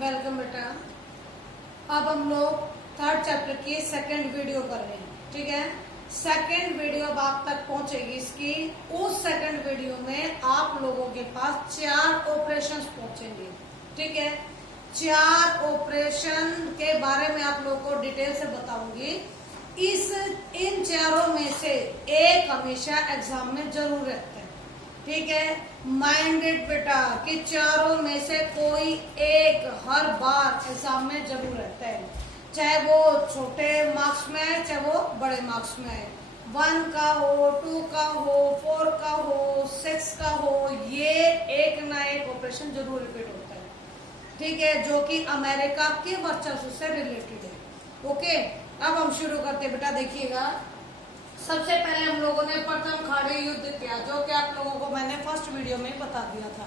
Welcome बेटा। अब हम लोग थर्ड चैप्टर की सेकंड वीडियो कर रहे हैं, ठीक है। सेकंड वीडियो अब आप तक पहुंचेगी इसकी। उस सेकंड वीडियो में आप लोगों के पास 4 ऑपरेशंस पहुंचेंगे, ठीक है। 4 ऑपरेशन के बारे में आप लोगों को डिटेल से बताऊंगी। इन चारों में से एक हमेशा एग्जाम में जरूर रहता है, ठीक है। माइंडेड बेटा कि चारों में से कोई एक हर बार एग्जाम में जरूर रहता है, चाहे वो छोटे मार्क्स में है चाहे वो बड़े मार्क्स में है। 1 का हो, 2 का हो, 4 का हो, 6 का हो, ये एक ना एक ऑपरेशन जरूर रिपीट होता है, ठीक है, जो कि अमेरिका के वर्चस्व से रिलेटेड है। ओके, अब हम शुरू करते हैं बेटा। देखिएगा, सबसे पहले हम लोगों ने प्रथम खाड़ी युद्ध किया, जो कि आप लोगों को मैंने फर्स्ट वीडियो में बता दिया था,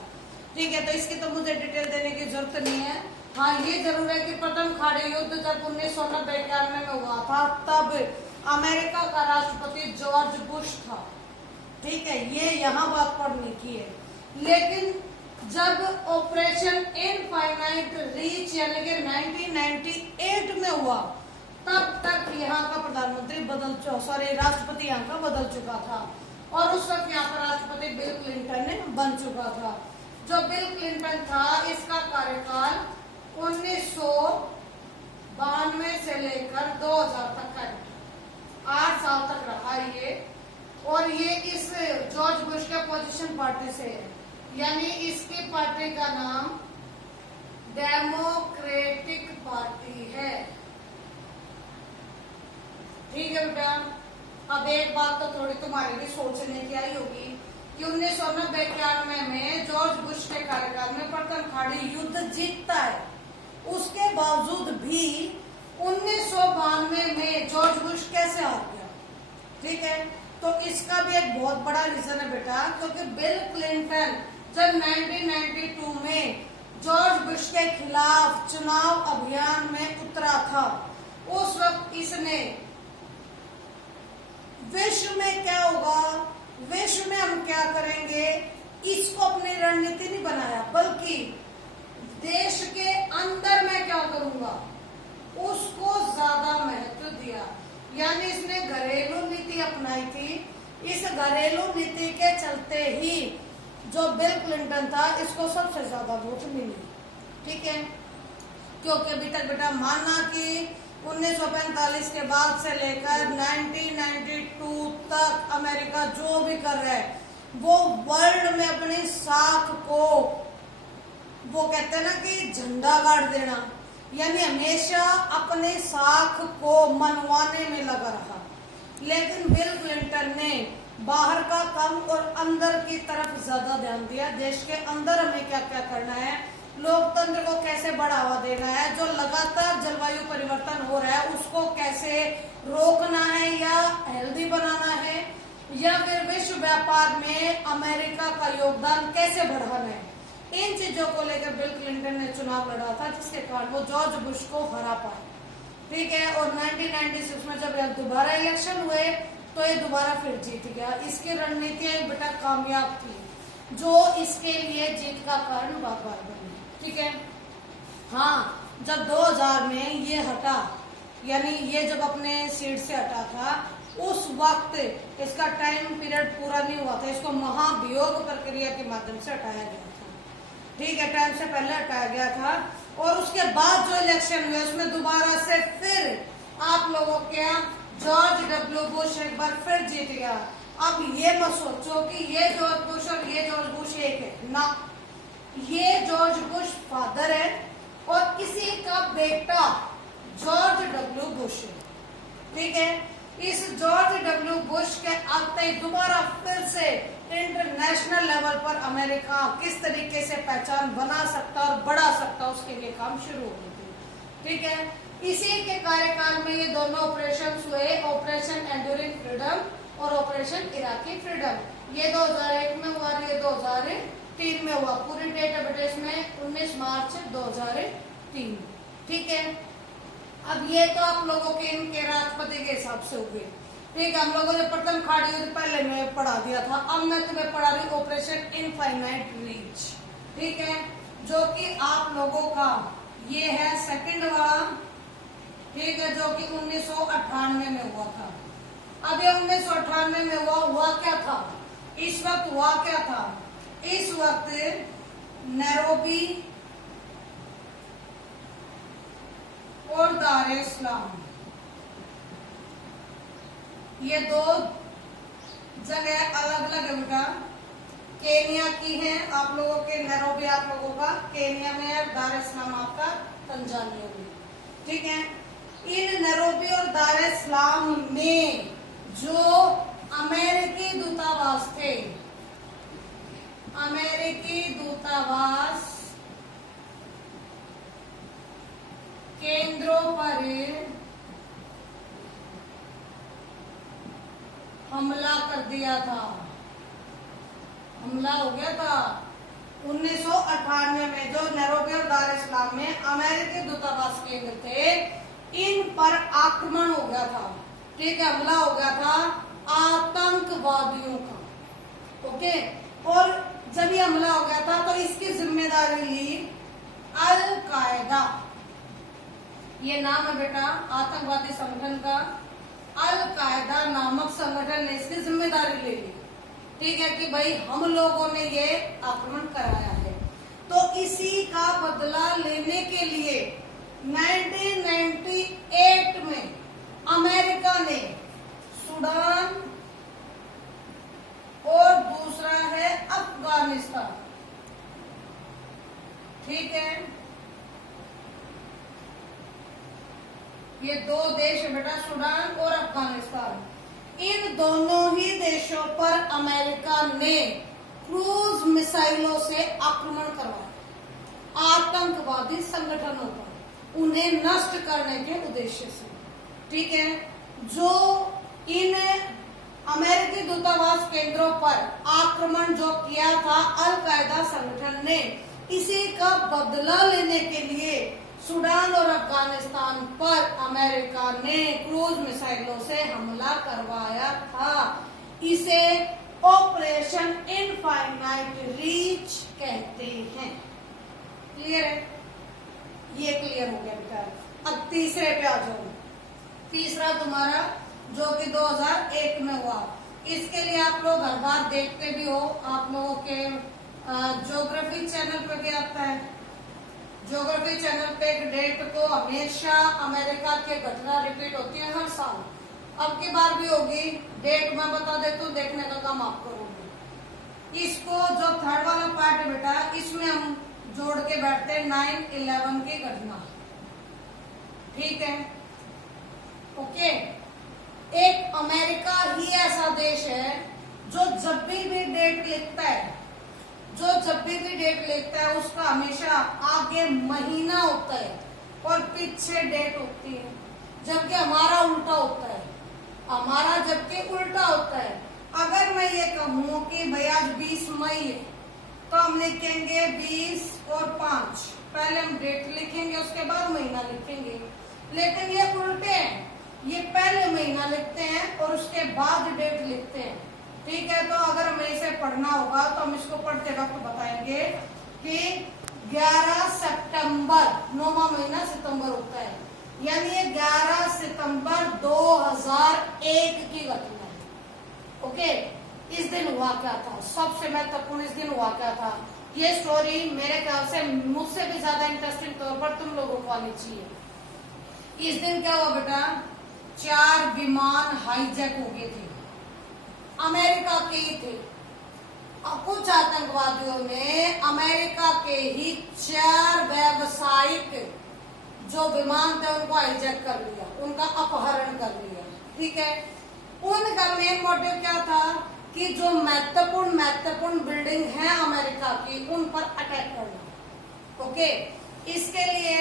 ठीक है। तो इसकी तो मुझे डिटेल देने की जरूरत नहीं है। हाँ, ये जरूर है कि प्रथम खाड़ी युद्ध जब 1990-91 में हुआ था, तब अमेरिका का राष्ट्रपति जॉर्ज बुश था, ठीक है। ये यहाँ बात पढ़ने की है। लेकिन जब ऑपरेशन इनफाइनाइट रीच यानी कि 1998 में हुआ, तब तक यहाँ का प्रधानमंत्री राष्ट्रपति यहाँ का बदल चुका था, और उस वक्त यहाँ पर राष्ट्रपति बिल क्लिंटन बन चुका था। जो बिल क्लिंटन था, इसका कार्यकाल 1992 से लेकर 2000 तक का 8 साल तक रहा ये। और ये इस जॉर्ज बुश के अपोजिशन पार्टी से है, यानी इसकी पार्टी का नाम डेमोक्रेटिक पार्टी है, ठीक है बेटा। अब एक बात तो थोड़ी तुम्हारे भी सोचने की आई होगी कि 1990-91 में जॉर्ज बुश के कार्यकाल में प्रथम खाड़ी युद्ध जीतता है, उसके बावजूद भी 1992 में जॉर्ज बुश कैसे हार गया, ठीक है। तो इसका भी एक बहुत बड़ा रीजन है बेटा, क्योंकि बिल क्लिंटन जब 1992 में जॉर्ज बुश के खिलाफ चुनाव अभियान में उतरा था, उस वक्त इसने विश्व में क्या होगा, विश्व में हम क्या करेंगे, इसको अपनी रणनीति नहीं बनाया, बल्कि देश के अंदर मैं क्या करूंगा उसको ज्यादा महत्व दिया। यानी इसने घरेलू नीति अपनाई थी। इस घरेलू नीति के चलते ही जो बिल क्लिंटन था, इसको सबसे ज्यादा वोट मिली, ठीक है। क्योंकि अभी तक बेटा मानना कि 1945 के बाद से लेकर 1992 तक अमेरिका जो भी कर रहा है, वो वर्ल्ड में अपनी साख को, वो कहते हैं ना कि झंडा गाड़ देना, यानी हमेशा अपने साख को मनवाने में लगा रहा। लेकिन बिल क्लिंटन ने बाहर का कम और अंदर की तरफ ज्यादा ध्यान दिया। देश के अंदर हमें क्या क्या करना है, लोकतंत्र को कैसे बढ़ावा देना है, जो लगातार जलवायु परिवर्तन हो रहा है उसको कैसे रोकना है या हेल्दी बनाना है, या फिर विश्व व्यापार में अमेरिका का योगदान कैसे बढ़ाना है, इन चीजों को लेकर बिल क्लिंटन ने चुनाव लड़ा था, जिसके कारण वो जॉर्ज बुश को हरा पाए, ठीक है। और 1996 में जब दोबारा इलेक्शन हुए तो ये दोबारा फिर जीत गया। इसकी रणनीतियां बेटा कामयाब थी, जो इसके लिए जीत का कारण बार-बार बनी, ठीक है। हाँ, जब 2000 में ये हटा, यानी ये जब अपने सीट से हटा था, उस वक्त इसका टाइम पीरियड पूरा नहीं हुआ था, इसको महाभियोग प्रक्रिया के माध्यम से हटाया गया था, ठीक है। टाइम से पहले हटाया गया था, और उसके बाद जो इलेक्शन हुए उसमें दोबारा से फिर आप लोगों के जॉर्ज डब्ल्यू बुश एक बार फिर जीत गया। अब ये मत सोचो कि ये जॉर्ज बुश और ये जॉर्ज बुश एक है ना, ये जॉर्ज बुश फादर है और इसी का बेटा जॉर्ज डब्ल्यू बुश है, ठीक है। इस जॉर्ज डब्ल्यू बुश के आते ही दोबारा फिर से इंटरनेशनल लेवल पर अमेरिका किस तरीके से पहचान बना सकता और बढ़ा सकता, उसके लिए काम शुरू हो गई थी, ठीक है। इसी के कार्यकाल में ये दोनों ऑपरेशन हुए, ऑपरेशन एंड्यूरिंग फ्रीडम और ऑपरेशन इराकी फ्रीडम। ये 2001 में हुआ, ये 2003 में हुआ। पूरी डेट है बेटा इसमें 19 मार्च 2003, ठीक है। अब ये तो आप लोगों के इनके राष्ट्रपति के हिसाब से हुए, ठीक है। हम लोगों ने प्रथम खाड़ी युद्ध पहले में पढ़ा दिया था, अब मैं तुम्हें पढ़ा रही ऑपरेशन इनफाइनाइट रीच, ठीक है, जो कि आप लोगों का ये है सेकंड वाला, ठीक है, जो कि 1998 में हुआ था। अब ये 1998 में हुआ क्या था? इस वक्त हुआ क्या था? इस वक्त नैरोबी और दार इस्लाम, ये दो जगह अलग अलग है बेटा। केनिया की है आप लोगों के, नैरोबी आप लोगों का केनिया में है, दार इस्लाम आपका तंजानिया में, ठीक है। इन नैरोबी और दार इस्लाम में जो अमेरिकी दूतावास थे, अमेरिकी दूतावास केंद्रों पर हमला कर दिया था, हमला हो गया था 1998 में। जो नैरोबी और दार इस्लाम में अमेरिकी दूतावास केंद्र थे, इन पर आक्रमण हो गया था, ठीक है, हमला हो गया था आतंकवादियों का, ओके। और जब ये हमला हो गया था तो इसकी जिम्मेदारी ली अल कायदा, ये नाम है बेटा आतंकवादी संगठन का, अल कायदा नामक संगठन ने इसकी जिम्मेदारी ले ली, ठीक है, कि भाई हम लोगों ने ये आक्रमण कराया है। तो इसी का बदला लेने के लिए 1998 में अमेरिका ने सूडान और दूसरा है अफगानिस्तान, ठीक है, ये दो देश है बेटा, सूडान और अफगानिस्तान। इन दोनों ही देशों पर अमेरिका ने क्रूज मिसाइलों से आक्रमण करवाया, आतंकवादी संगठनों पर, उन्हें नष्ट करने के उद्देश्य से, ठीक है। जो इन अमेरिकी दूतावास केंद्रों पर आक्रमण जो किया था अल कायदा संगठन ने, इसी का बदला लेने के लिए सूडान और अफगानिस्तान पर अमेरिका ने क्रूज मिसाइलों से हमला करवाया था। इसे ऑपरेशन इनफाइनाइट रीच कहते हैं। क्लियर है? ये क्लियर हो गया बेटा। अब तीसरे पे आ जाओ। तीसरा तुम्हारा जो कि 2001 में हुआ, इसके लिए आप लोग हर बार देखते भी हो, आप लोगों के ज्योग्राफी चैनल पे भी आता है। ज्योग्राफी चैनल पे एक डेट को हमेशा अमेरिका की घटना रिपीट होती है हर साल। अब की बार भी होगी, डेट मैं बता देती हूँ, देखने का काम आप करोगे। इसको जो थर्ड वाला पार्ट है बेटा, इसमें हम जोड़ के बैठते हैं 9/11 की घटना, ठीक है, ओके। एक अमेरिका ही ऐसा देश है जो जब भी डेट लिखता है, जो जब भी डेट लिखता है उसका हमेशा आगे महीना होता है और पीछे डेट होती है, जबकि हमारा उल्टा होता है। हमारा जबकि उल्टा होता है। अगर मैं ये कहूँ कि भाई आज 20 मई है, तो हम लिखेंगे 20 और 5, पहले हम डेट लिखेंगे उसके बाद महीना लिखेंगे। लेकिन ये उल्टे हैं, ये पहले महीना लिखते हैं और उसके बाद डेट लिखते हैं, ठीक है। तो अगर हमें इसे पढ़ना होगा तो हम इसको पढ़ते वक्त बताएंगे कि 11 सितंबर, 9वां महीना सितंबर होता है, यानी ये 11 सितंबर 2001 की घटना है, ओके। इस दिन हुआ क्या था, सबसे महत्वपूर्ण इस दिन हुआ क्या था। ये स्टोरी मेरे ख्याल से मुझसे भी ज्यादा इंटरेस्टिंग तौर पर तुम लोगों को आनी चाहिए। इस दिन क्या हुआ बेटा, 4 विमान हाईजैक हो गए थे, अमेरिका के ही थे। कुछ आतंकवादियों ने अमेरिका के ही 4 व्यावसायिक जो विमान थे उनको हाईजैक कर लिया, उनका अपहरण कर लिया, ठीक है। उनका मेन मोटिव क्या था कि जो महत्वपूर्ण बिल्डिंग है अमेरिका की, उन पर अटैक करना, ओके। इसके लिए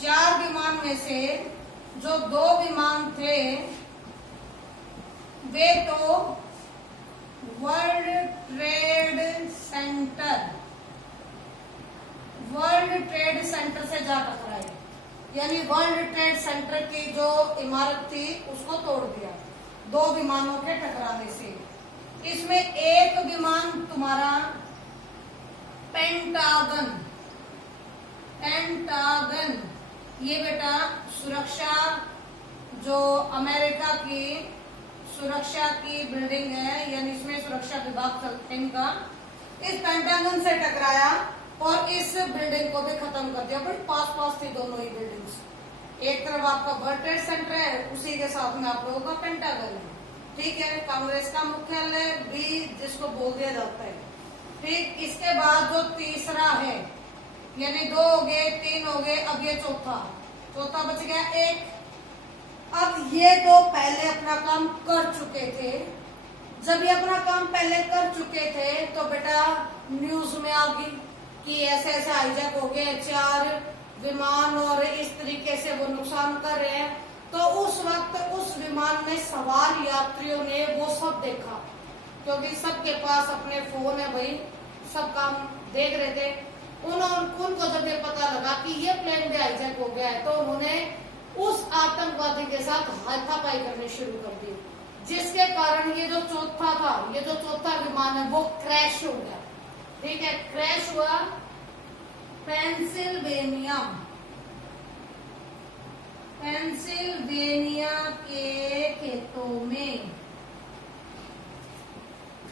4 विमान में से जो 2 विमान थे वे तो वर्ल्ड ट्रेड सेंटर से जा टकराए, यानी वर्ल्ड ट्रेड सेंटर की जो इमारत थी उसको तोड़ दिया 2 विमानों के टकराने से। इसमें एक विमान तुम्हारा पेंटागन पेंटागन, ये बेटा सुरक्षा, जो अमेरिका की सुरक्षा की बिल्डिंग है, यानी इसमें सुरक्षा विभाग चलते हैं इनका, इस पेंटागन से टकराया और इस बिल्डिंग को भी खत्म कर दिया। बड़ी पास पास थी दोनों ही बिल्डिंग्स। एक तरफ आपका वर्ल्ड ट्रेड सेंटर है, उसी के साथ में आप लोगों का पेंटागन है। ठीक है, कांग्रेस का मुख्यालय भी जिसको बोल दिया जाता है। ठीक, इसके बाद जो तीसरा है, यानी 2 हो गए, 3 हो गए, अब ये चौथा बच गया 1। अब ये 2 पहले अपना काम कर चुके थे। जब ये अपना काम पहले कर चुके थे तो बेटा न्यूज में आ गई कि ऐसे ऐसे हाईजैक हो गए 4 विमान और इस तरीके से वो नुकसान कर रहे हैं। तो उस वक्त उस विमान में सवार यात्रियों ने वो सब देखा, क्योंकि सबके पास अपने फोन है भाई, सब काम देख रहे थे। उनको जब ये पता लगा कि ये प्लेन भी हाईजैक हो गया है, तो उन्होंने उस आतंकवादी के साथ हाथापाई करनी शुरू कर दी, जिसके कारण ये जो चौथा विमान है वो क्रैश हो गया। ठीक है, क्रैश हुआ पेंसिल्वेनिया के खेतों में।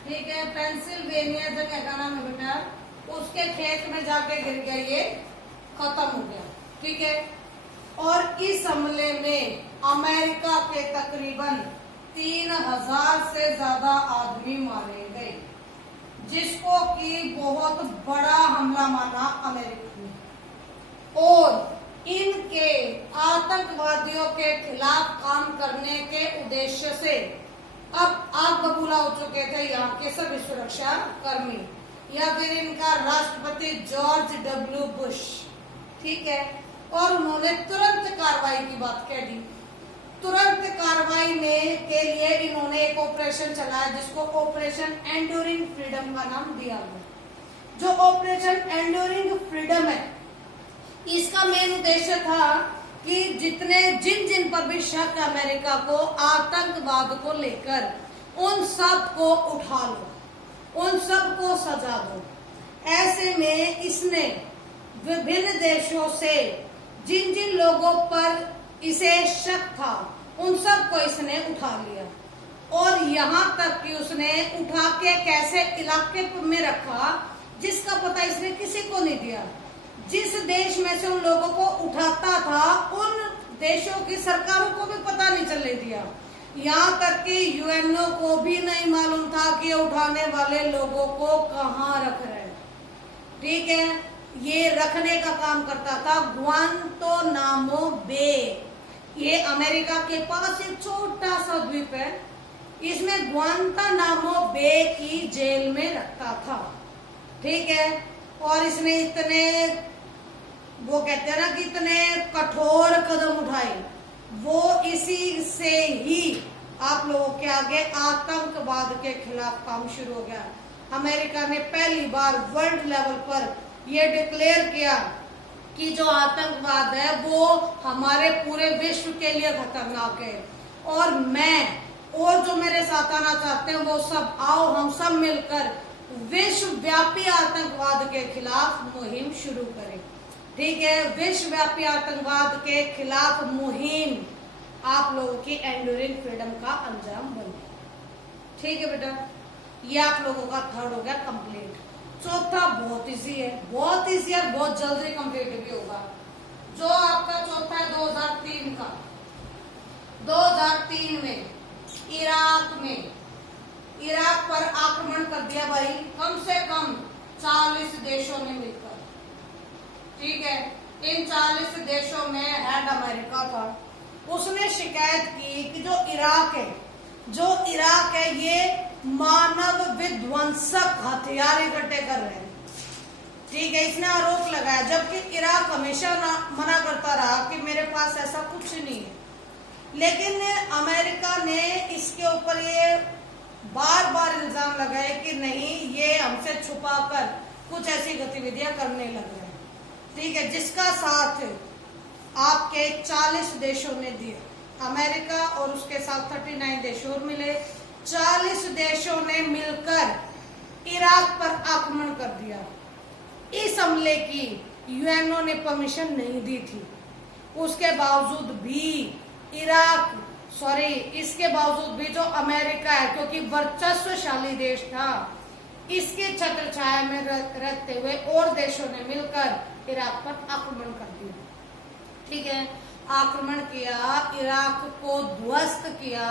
ठीक है, पेंसिल्वेनिया जगह का नाम है बेटा, उसके खेत में जाके गिर गया, ये खत्म हो गया। ठीक है, और इस हमले में अमेरिका के तकरीबन 3000 से ज्यादा आदमी मारे गए, जिसको कि बहुत बड़ा हमला माना अमेरिका ने। और इनके आतंकवादियों के खिलाफ काम करने के उद्देश्य से अब आग बबूला हो चुके थे यहाँ के सभी सुरक्षा कर्मी, या फिर इनका राष्ट्रपति जॉर्ज डब्ल्यू बुश। ठीक है, और उन्होंने तुरंत कार्रवाई की बात कह दी। तुरंत कार्रवाई में के लिए इन्होंने एक ऑपरेशन चलाया, जिसको ऑपरेशन एंड्यूरिंग फ्रीडम का नाम दिया गया। जो ऑपरेशन एंड्यूरिंग फ्रीडम है, इसका मेन उद्देश्य था कि जिन पर भी शक अमेरिका को आतंकवाद को लेकर, उन सब को उठा लो, उन सब को सजा दो। ऐसे में इसने विभिन्न देशों से जिन लोगों पर इसे शक था, उन सब को इसने उठा लिया। और यहाँ तक कि उसने उठा के कैसे इलाके में रखा, जिसका पता इसने किसी को नहीं दिया। जिस देश में से उन लोगों को उठाता था, उन देशों की सरकारों को भी पता नहीं चलने दिया। यहाँ तक कि यूएनओ को भी नहीं मालूम था कि उठाने वाले लोगों को कहाँ रख रहे हैं। ठीक है, ये रखने का काम करता था ग्वांतानामो बे। ये अमेरिका के पास एक छोटा सा द्वीप है, इसमें ग्वांतानामो बे की जेल में रखता था। ठीक है, और इसने इतने, वो कहते हैं ना कि इतने कठोर कदम उठाए, वो इसी से ही आप लोगों के आगे आतंकवाद के खिलाफ काम शुरू हो गया। अमेरिका ने पहली बार वर्ल्ड लेवल पर यह डिक्लेयर किया कि जो आतंकवाद है वो हमारे पूरे विश्व के लिए खतरनाक है, और मैं और जो मेरे साथ आना चाहते हैं वो सब आओ, हम सब मिलकर विश्व व्यापी आतंकवाद के खिलाफ मुहिम शुरू करें। ठीक है, विश्व व्यापी आतंकवाद के खिलाफ मुहिम आप लोगों की एंड्यूरिंग फ्रीडम का अंजाम बने। ठीक है बेटा, ये आप लोगों का 3rd हो गया कंप्लीट। चौथा बहुत इजी है, बहुत इजी और बहुत जल्दी कंप्लीट भी होगा। जो आपका चौथा है 2003 का, 2003 में इराक पर आक्रमण कर दिया भाई, कम से कम 40 देशों ने मिलकर। ठीक है, इन 40 देशों में हेड अमेरिका था। उसने शिकायत की कि जो इराक है ये मानव विध्वंसक हथियार इकट्ठे कर रहे हैं। ठीक है, इसने आरोप लगाया, जबकि इराक हमेशा मना करता रहा कि मेरे पास ऐसा कुछ नहीं है। लेकिन अमेरिका ने इसके ऊपर ये बार बार इल्जाम लगाए कि नहीं, ये हमसे छुपाकर कुछ ऐसी गतिविधियां करने लग रहे हैं। ठीक है, जिसका साथ आपके 40 देशों ने दिया। अमेरिका और उसके साथ 39 देश और मिले। 40 देशों ने मिलकर इराक पर आक्रमण कर दिया। इस हमले की यूएनओ ने परमिशन नहीं दी थी। उसके बावजूद भी इसके बावजूद भी जो अमेरिका है, क्योंकि वर्चस्वशाली देश था, इसके छत्र छाया में रहते हुए और देशों ने मिलकर इराक पर आक्रमण कर दिया। ठीक है, आक्रमण किया, इराक को ध्वस्त किया,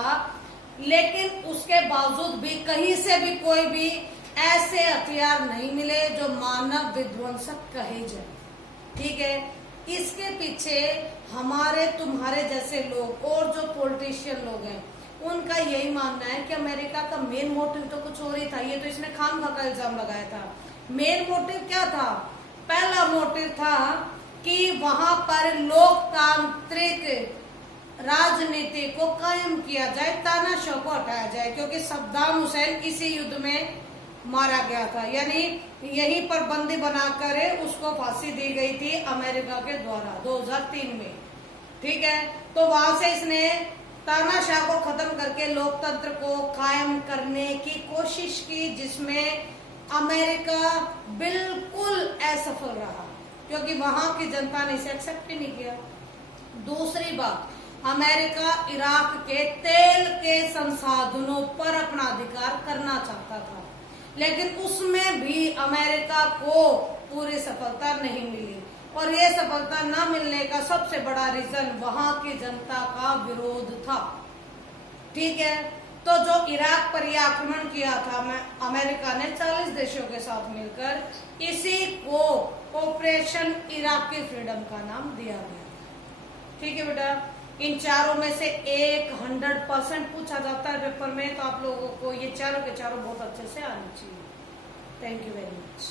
लेकिन उसके बावजूद भी कहीं से भी कोई भी ऐसे हथियार नहीं मिले जो मानव विध्वंसक कहे जाए। ठीक है, इसके पीछे हमारे तुम्हारे जैसे लोग और जो पॉलिटिशियन लोग हैं, उनका यही मानना है कि अमेरिका का मेन मोटिव तो कुछ और ही था। ये तो इसने खामखा का इल्जाम लगाया था। मेन मोटिव क्या था? पहला मोटिव था कि वहां पर लोकतांत्रिक राजनीति को कायम किया जाए, तानाशाह को हटाया जाए, क्योंकि सद्दाम हुसैन इसी युद्ध में मारा गया था, यानी यहीं पर बंदी बनाकर उसको फांसी दी गई थी अमेरिका के द्वारा 2003 में। ठीक है, तो वहां से इसने तानाशाह को खत्म करके लोकतंत्र को कायम करने की कोशिश की, जिसमें अमेरिका बिल्कुल असफल रहा, क्योंकि वहां की जनता ने इसे एक्सेप्ट ही नहीं किया। दूसरी बात, अमेरिका इराक के तेल के संसाधनों पर अपना अधिकार करना चाहता था, लेकिन उसमें भी अमेरिका को पूरी सफलता नहीं मिली, और ये सफलता न मिलने का सबसे बड़ा रीजन वहां की जनता का विरोध था। ठीक है, तो जो इराक पर यह आक्रमण किया था अमेरिका ने 40 देशों के साथ मिलकर, इसी को ऑपरेशन इराकी फ्रीडम का नाम दिया गया। ठीक है बेटा, इन चारों में से 100% पूछा जाता है पेपर में, तो आप लोगों को ये चारों के चारों बहुत अच्छे से आने चाहिए। Thank you very much.